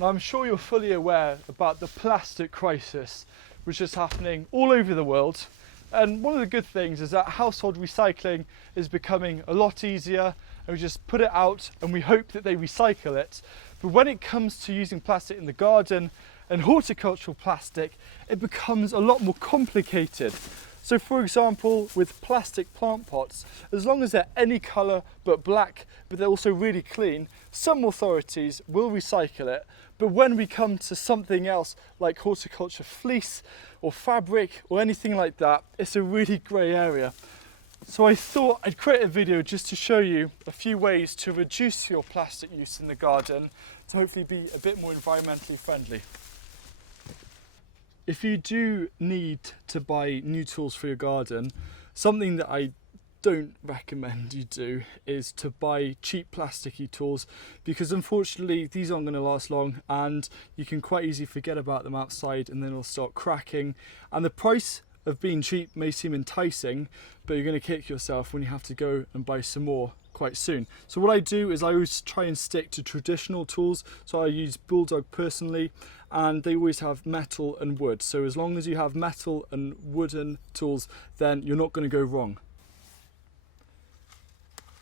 Now I'm sure you're fully aware about the plastic crisis which is happening all over the world, and one of the good things is that household recycling is becoming a lot easier, and we just put it out and we hope that they recycle it. But when it comes to using plastic in the garden and horticultural plastic, it becomes a lot more complicated. So for example, with plastic plant pots, as long as they're any colour but black, but they're also really clean, some authorities will recycle it. But when we come to something else like horticulture fleece or fabric or anything like that, it's a really grey area. So I thought I'd create a video just to show you a few ways to reduce your plastic use in the garden to hopefully be a bit more environmentally friendly. If you do need to buy new tools for your garden, something that I don't recommend you do is to buy cheap plasticky tools, because unfortunately these aren't going to last long and you can quite easily forget about them outside and then they'll start cracking. And the price of being cheap may seem enticing, but you're going to kick yourself when you have to go and buy some more quite soon. So what I do is I always try and stick to traditional tools. So I use Bulldog personally, and they always have metal and wood. So as long as you have metal and wooden tools, then you're not going to go wrong.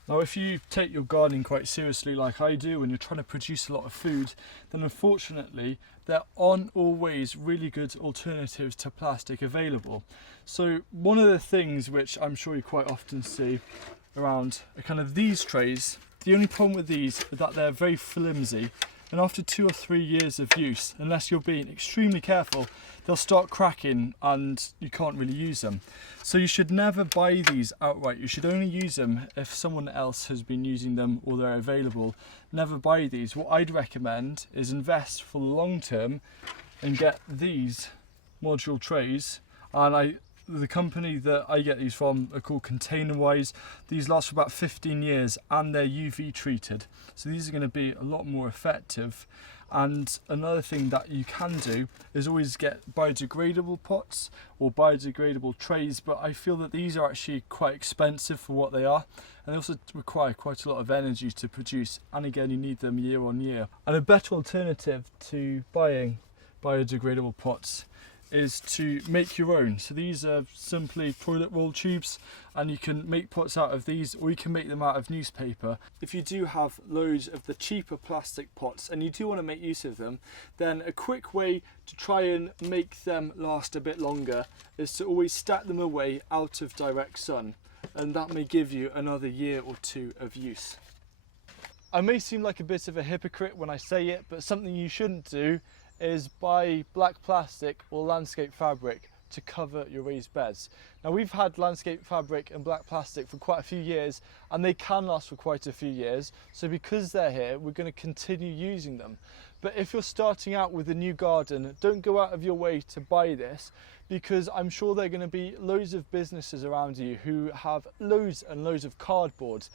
Now, if you take your gardening quite seriously like I do and you're trying to produce a lot of food, then unfortunately there aren't always really good alternatives to plastic available. So one of the things which I'm sure you quite often see around are kind of these trays. The only problem with these is that they're very flimsy, and after 2 or 3 years of use, unless you're being extremely careful, they'll start cracking and you can't really use them. So you should never buy these outright. You should only use them if someone else has been using them or they're available. Never buy these. What I'd recommend is invest for the long term and get these module trays. And the company that I get these from are called Containerwise. These last for about 15 years and they're UV treated. So these are going to be a lot more effective. And another thing that you can do is always get biodegradable pots or biodegradable trays, but I feel that these are actually quite expensive for what they are, and they also require quite a lot of energy to produce, and again you need them year on year. And a better alternative to buying biodegradable pots is to make your own. So these are simply toilet roll tubes, and you can make pots out of these, or you can make them out of newspaper. If you do have loads of the cheaper plastic pots and you do want to make use of them, then a quick way to try and make them last a bit longer is to always stack them away out of direct sun, and that may give you another year or two of use. I may seem like a bit of a hypocrite when I say it, but something you shouldn't do is buy black plastic or landscape fabric to cover your raised beds. Now, we've had landscape fabric and black plastic for quite a few years, and they can last for quite a few years. So because they're here, we're going to continue using them. But if you're starting out with a new garden, don't go out of your way to buy this, because I'm sure there are going to be loads of businesses around you who have loads and loads of cardboard.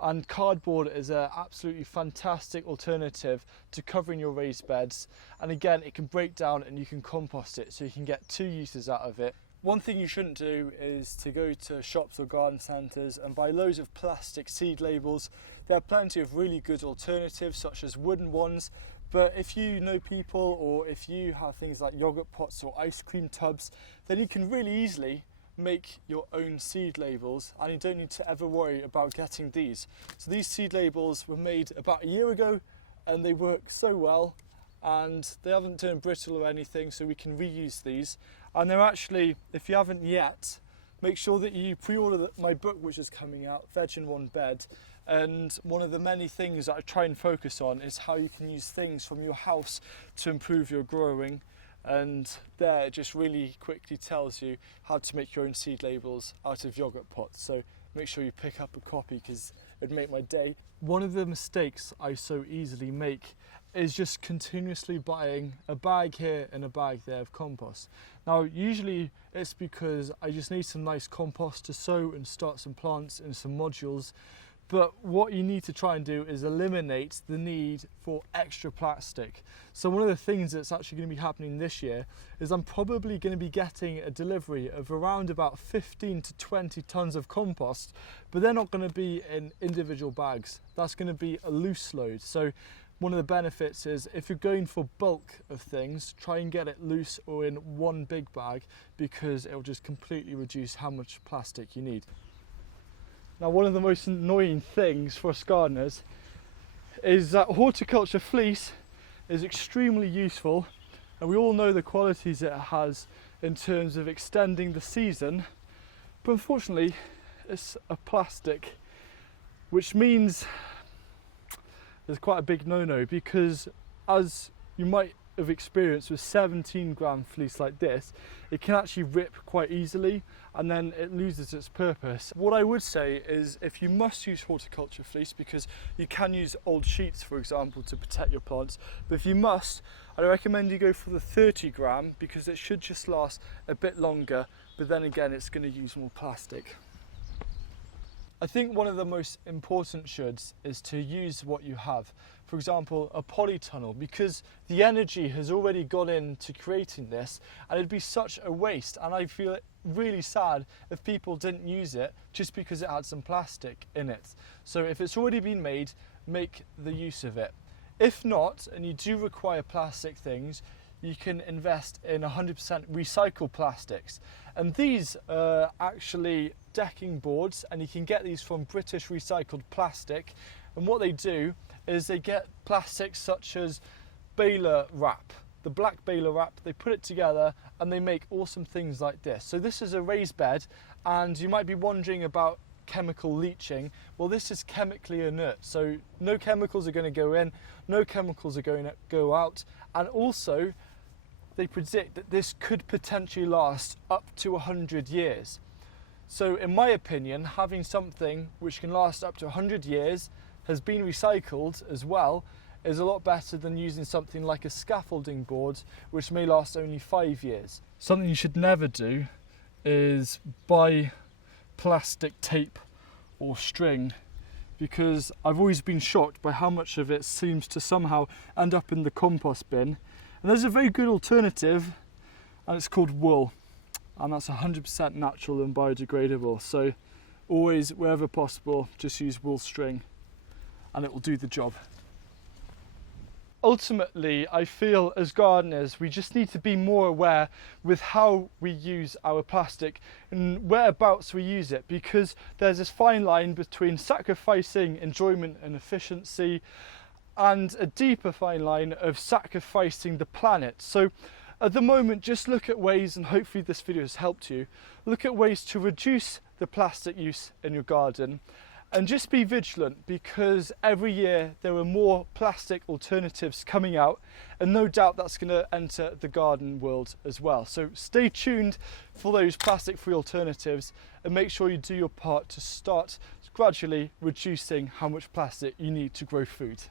And cardboard is an absolutely fantastic alternative to covering your raised beds. And again, it can break down and you can compost it, so you can get 2 uses out of it. One thing you shouldn't do is to go to shops or garden centres and buy loads of plastic seed labels. There are plenty of really good alternatives, such as wooden ones. But if you know people, or if you have things like yogurt pots or ice cream tubs, then you can really easily make your own seed labels, and you don't need to ever worry about getting these. So these seed labels were made about a year ago, and they work so well, and they haven't turned brittle or anything, so we can reuse these. And they're actually, if you haven't yet, make sure that you pre-order my book, which is coming out, Veg in One Bed. And one of the many things that I try and focus on is how you can use things from your house to improve your growing. And there it just really quickly tells you how to make your own seed labels out of yogurt pots. So make sure you pick up a copy, because it'd make my day. One of the mistakes I so easily make is just continuously buying a bag here and a bag there of compost. Now, usually it's because I just need some nice compost to sow and start some plants and some modules. But what you need to try and do is eliminate the need for extra plastic. So one of the things that's actually going to be happening this year is I'm probably going to be getting a delivery of around about 15 to 20 tons of compost, but they're not going to be in individual bags. That's going to be a loose load. So one of the benefits is if you're going for bulk of things, try and get it loose or in one big bag, because it will just completely reduce how much plastic you need. Now, one of the most annoying things for us gardeners is that horticulture fleece is extremely useful, and we all know the qualities it has in terms of extending the season, but unfortunately it's a plastic, which means there's quite a big no-no, because as you might have experienced with 17-gram fleece like this, it can actually rip quite easily and then it loses its purpose. What I would say is, if you must use horticulture fleece, because you can use old sheets for example to protect your plants, but if you must, I recommend you go for the 30-gram, because it should just last a bit longer, but then again it's going to use more plastic. I think one of the most important shoulds is to use what you have. For example, a polytunnel, because the energy has already gone into creating this, and it'd be such a waste, and I feel really sad if people didn't use it just because it had some plastic in it. So if it's already been made, make the use of it. If not, and you do require plastic things, you can invest in 100% recycled plastics. And these are actually decking boards, and you can get these from British Recycled Plastic. And what they do is they get plastics such as baler wrap, the black baler wrap, they put it together and they make awesome things like this. So this is a raised bed, and you might be wondering about chemical leaching. Well, this is chemically inert, so no chemicals are going to go in, no chemicals are going to go out, and also they predict that this could potentially last up to 100 years. So in my opinion, having something which can last up to 100 years, has been recycled as well, is a lot better than using something like a scaffolding board which may last only 5 years. Something you should never do is buy plastic tape or string, because I've always been shocked by how much of it seems to somehow end up in the compost bin. And there's a very good alternative, and it's called wool, and that's 100% natural and biodegradable. So always, wherever possible, just use wool string and it will do the job. Ultimately, I feel as gardeners we just need to be more aware with how we use our plastic and whereabouts we use it, because there's this fine line between sacrificing enjoyment and efficiency and a deeper fine line of sacrificing the planet. So at the moment, just look at ways, and hopefully this video has helped you, look at ways to reduce the plastic use in your garden. And just be vigilant, because every year there are more plastic alternatives coming out, and no doubt that's going to enter the garden world as well. So stay tuned for those plastic-free alternatives, and make sure you do your part to start gradually reducing how much plastic you need to grow food.